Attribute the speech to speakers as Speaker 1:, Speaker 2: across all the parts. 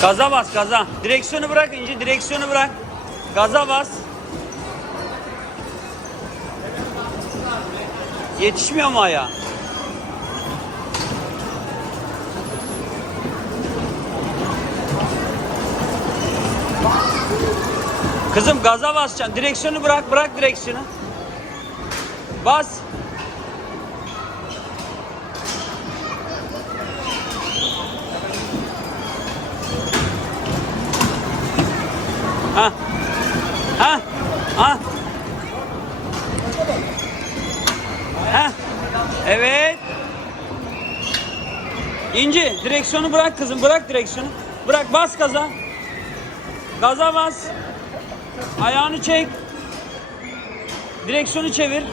Speaker 1: Gaza bas gaza. Direksiyonu bırak ince direksiyonu bırak. Gaza bas. Yetişmiyor mu ayağa? Kızım gaza basacaksın. Direksiyonu bırak, bırak direksiyonu. Bas. Ha. Ha. Ha. Ha. Evet. İnci direksiyonu bırak kızım bırak direksiyonu. Bırak bas gaza. Gaza bas. Ayağını çek. Direksiyonu çevir.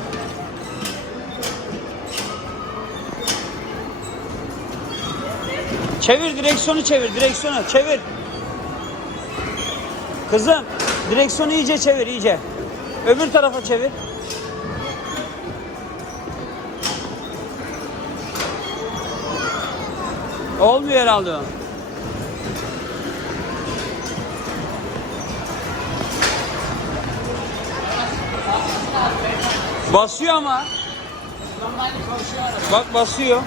Speaker 1: Çevir direksiyonu çevir direksiyonu çevir. Kızım direksiyonu iyice çevir iyice. Öbür tarafa çevir. Olmuyor herhalde. Basıyor ama. Bak basıyor.